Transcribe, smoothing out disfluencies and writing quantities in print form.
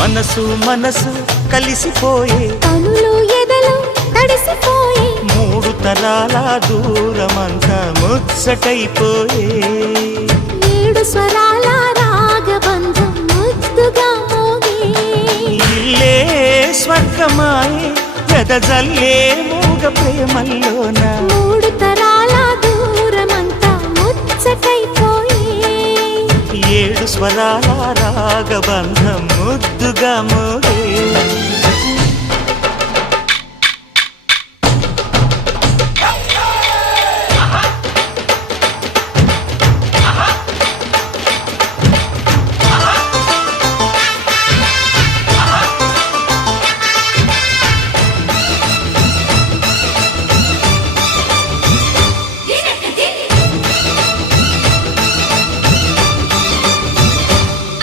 మనసు మనసు కలిసిపోయే కనులు ఎదలు తడిసిపోయే మూడు తరాల దూరమంతా ముచ్చటైపోయే ఏడు స్వరాల రాగబంధం ముద్దుగా మోగే ఇల్లే స్వర్గమాయే ఎదజల్లే మూగ ప్రేమల్లోన మూడు తరాల దూరమంతా ముచ్చటైపోయే ఏడు స్వరాల రాగబంధం ముద్దుగా మోగే